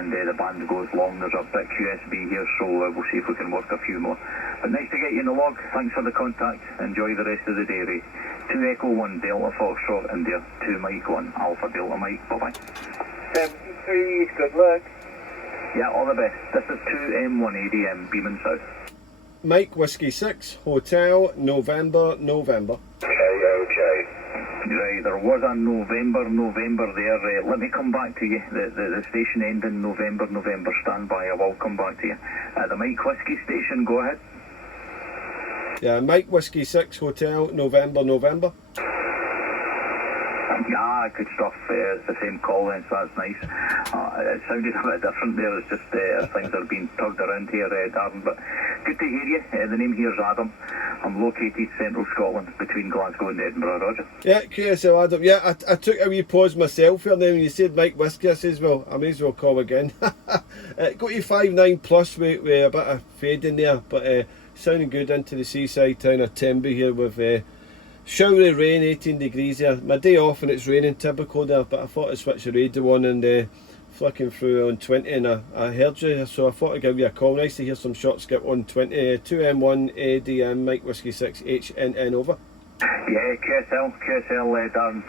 and the band goes long. There's a bit QSB here, so we'll see if we can work a few more. But nice to get you in the log. Thanks for the contact. Enjoy the rest of the day, Ray. 2 Echo 1 Delta Foxtrot India, 2 Mike 1 Alpha Delta Mike. Bye-bye. 73, good luck. Yeah, all the best. This is 2M1ADM, Beaman South. Mike Whiskey 6, Hotel, November. Okay. Right, there was a November there. Let me come back to you. The station ending November. Stand by. I will come back to you. The Mike Whiskey station, go ahead. Yeah, Mike Whiskey 6, Hotel, November. Yeah, good stuff. It's the same call then, so that's nice. It sounded a bit different there. It's just things are being tugged around here, Darren. But good to hear you. The name here is Adam. I'm located central Scotland, between Glasgow and Edinburgh, Roger. Yeah, QSL Adam. Yeah, I took a wee pause myself here. Then when you said Mike Whiskey, I says, well, I may as well call again. Got you 5.9 plus with a bit of fade in there, but sounding good into the seaside town of Tenby here with showery rain, 18 degrees here. My day off and it's raining, typical there, but I thought I'd switch the radio on and flicking through on 20 and I heard you, so I thought I'd give you a call. Nice to hear some short skip on 20. 2M1ADM, Mike Whiskey 6, HNN over. Yeah, QSL, Darren.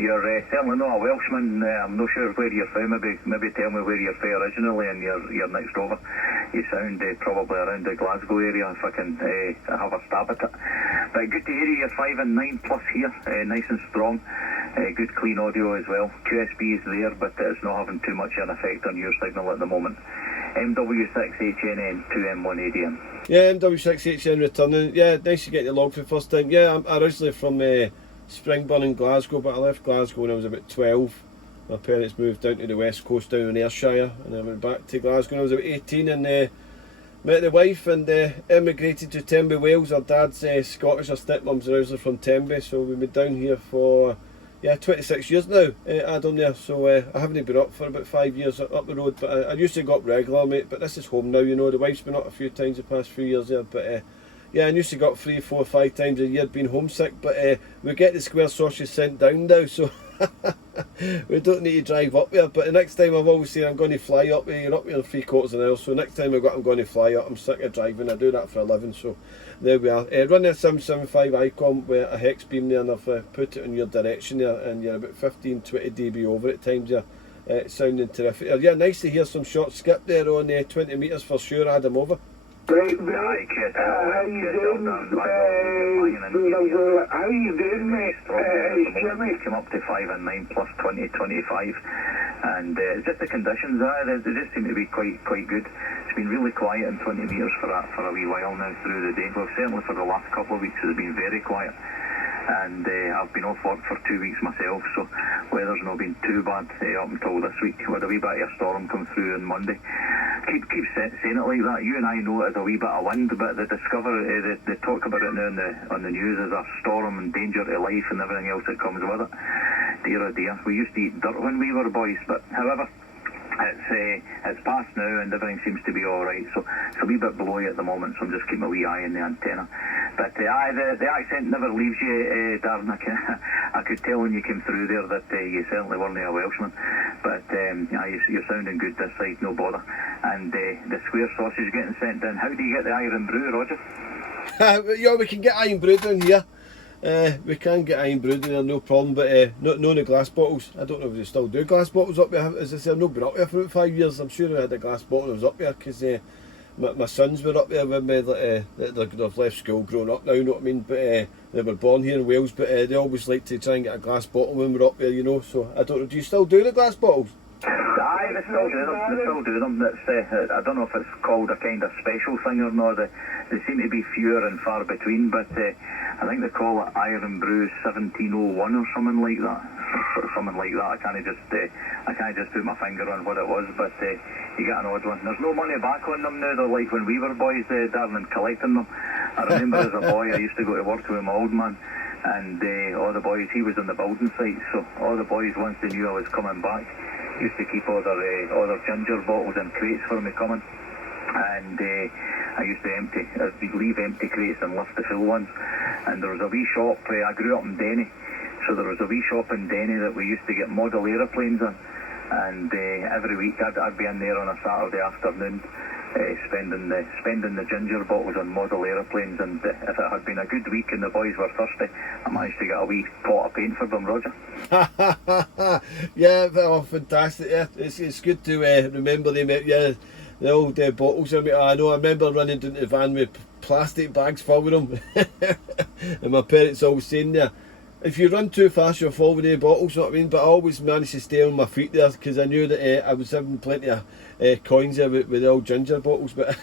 You're certainly not a Welshman. I'm not sure where you're from. Maybe tell me where you're from originally and you're next over. You sound probably around the Glasgow area, if I can have a stab at it. But good to hear you. You're 5.9 plus here, nice and strong. Good clean audio as well. QSB is there, but it's not having too much of an effect on your signal at the moment. MW6HNN 2M1ADM. Yeah, MW6HN returning. Yeah, nice to get the log for the first time. Yeah, I'm originally from Springburn in Glasgow, but I left Glasgow when I was about 12. My parents moved down to the west coast, down in Ayrshire, and I went back to Glasgow when I was about 18 and met the wife and emigrated to Tenby, Wales. Her dad's Scottish, her stepmum's originally from Tenby, so we've been down here for 26 years now, Adam there, so I haven't been up for about 5 years up the road, but I used to go up regular, mate, but this is home now, you know. The wife's been up a few times the past few years there, but yeah, I used to go up 3, 4, 5 times a year being homesick, but we get the square sausage sent down now, so we don't need to drive up there. But the next time I've always said I'm going to fly up there. You're up here in 3/4 of an hour, so next time I'm going to fly up. I'm sick of driving. I do that for a living, so there we are. Running a 775 Icom with a hex beam there, and I've put it in your direction there, and you're about 15-20 dB over at times there. Sounding terrific. Yeah, nice to hear some short skip there on 20 metres for sure. Adam over. Great, mate. How you doing? How you doing, mate? Jimmy. Came up to 5.9 plus 20-25, and just the conditions, they just seem to be quite good. It's been really quiet in 20 metres for a wee while now through the day. Well, certainly for the last couple of weeks it's been very quiet. And I've been off work for 2 weeks myself, so weather's not been too bad up until this week. We had a wee bit of a storm come through on Monday. Keep saying it like that. You and I know it as a wee bit of wind, but they talk about it now on the news as a storm and danger to life and everything else that comes with it. Dear oh dear. We used to eat dirt when we were boys, but however, it's past now and everything seems to be alright, so it's a wee bit blowy at the moment, so I'm just keeping a wee eye on the antenna. But the accent never leaves you, Darren. I could tell when you came through there that you certainly weren't a Welshman, but you're sounding good this side, no bother. And the square sausage getting sent in, how do you get the iron brew, Roger? Yeah, we can get iron brew down here. We can get iron brewed in there, no problem, but no the glass bottles. I don't know if they still do glass bottles up there. As I say, I've not been up there for about 5 years. I'm sure I had a glass bottle when I was up there, because my sons were up there with me. They've left school, grown up now, you know what I mean, but they were born here in Wales, but they always like to try and get a glass bottle when we're up there, you know, so I don't know, do you still do the glass bottles? Aye, they still do them. That's, I don't know if it's called a kind of special thing or not. They seem to be fewer and far between, but I think they call it Iron Brew 1701 or something like that. I can't just put my finger on what it was, but you get an odd one. There's no money back on them now. They're like when we were boys, Darren, collecting them. I remember as a boy, I used to go to work with my old man, and all the boys, he was on the building site, so all the boys, once they knew I was coming back, used to keep all their ginger bottles and crates for me coming, and I used to leave empty crates and lift the full ones. And there was a wee shop, I grew up in Denny, so there was a wee shop in Denny that we used to get model aeroplanes in, and every week I'd be in there on a Saturday afternoon, spending the ginger bottles on model aeroplanes, and if it had been a good week and the boys were thirsty, I managed to get a wee pot of paint for them, Roger. Yeah, well, fantastic. Yeah, it's good to remember them. Yeah, the old bottles. I know. I remember running down to the van with plastic bags full of them, and my parents always saying there, if you run too fast, you'll fall with the bottles. You know what I mean? But I always managed to stay on my feet there because I knew that I was having plenty of coins there with the old ginger bottles. But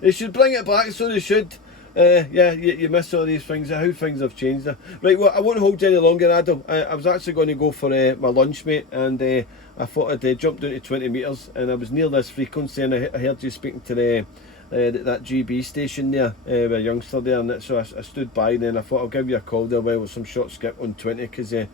they should bring it back, so they should. Yeah, you miss all these things, how things have changed there. Right, well, I won't hold you any longer, Adam. I was actually going to go for my lunch, mate, and I thought I'd jump down to 20 metres, and I was near this frequency, and I heard you speaking to that GB station there, with a youngster there, and so I stood by, and then I thought I'll give you a call there with some short skip on 20, because it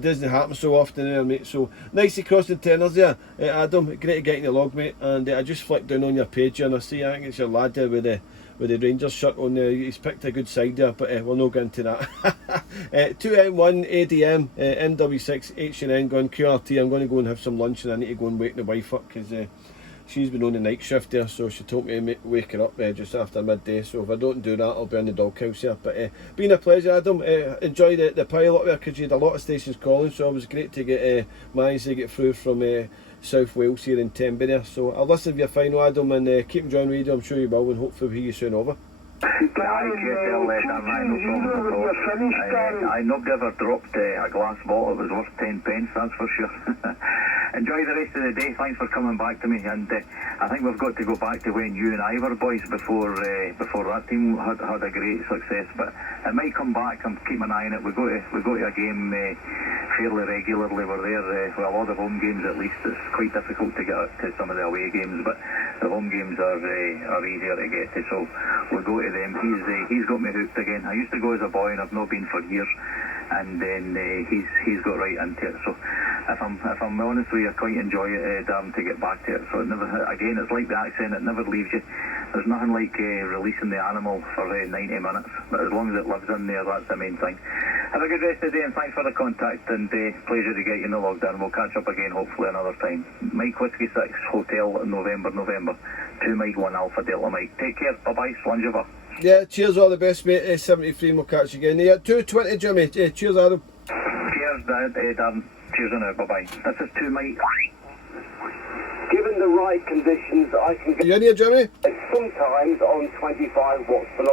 doesn't happen so often there, mate. So nice to cross the tenors there, Adam. Great to get in the log, mate. And I just flicked down on your page here, and I see, I think it's your lad there with the Rangers shirt on there. He's picked a good side there, but we'll not get into that. 2M1ADM, NW6HN going QRT. I'm going to go and have some lunch, and I need to go and wake the wife up because she's been on the night shift there, so she told me to wake her up just after midday. So if I don't do that, I'll be in the doghouse here. But been a pleasure, Adam. Enjoy the pilot there, because you had a lot of stations calling, so it was great to get manage to get through from South Wales here in Tenby there. So I'll listen to your final, Adam, and keep enjoying radio. I'm sure you will, and hopefully we'll hear you soon. Over. Nobody ever dropped a glass bottle that was worth 10 pence, that's for sure. Enjoy the rest of the day. Thanks for coming back to me, and I think we've got to go back to when you and I were boys before that team had a great success. But it might come back. I'm keeping an eye on it. We go to a game fairly regularly. We're there for a lot of home games at least. It's quite difficult to get to some of the away games, but the home games are easier to get to. So we'll go to them. He's got me hooked again. I used to go as a boy, and I've not been for years. And then he's got right into it. So if I'm honest with you, I quite enjoy it, Darren, to get back to it. So it's like the accent, it never leaves you. There's nothing like releasing the animal for 90 minutes, but as long as it lives in there, that's the main thing. Have a good rest of the day, and thanks for the contact, and pleasure to get you in the log, Darren. We'll catch up again hopefully another time. Mike Whiskey 6 Hotel November 2 Mike 1 Alpha Delta Mike. Take care, bye bye, slunge over. Yeah, cheers, all the best, mate. 73, and we'll catch you again. Yeah, 220, Jimmy. Cheers, Adam. Cheers, Darren. Cheers on out, bye bye. This is 2 Mike. Given the right conditions, I can You in here, Jimmy? get sometimes on 25 watts per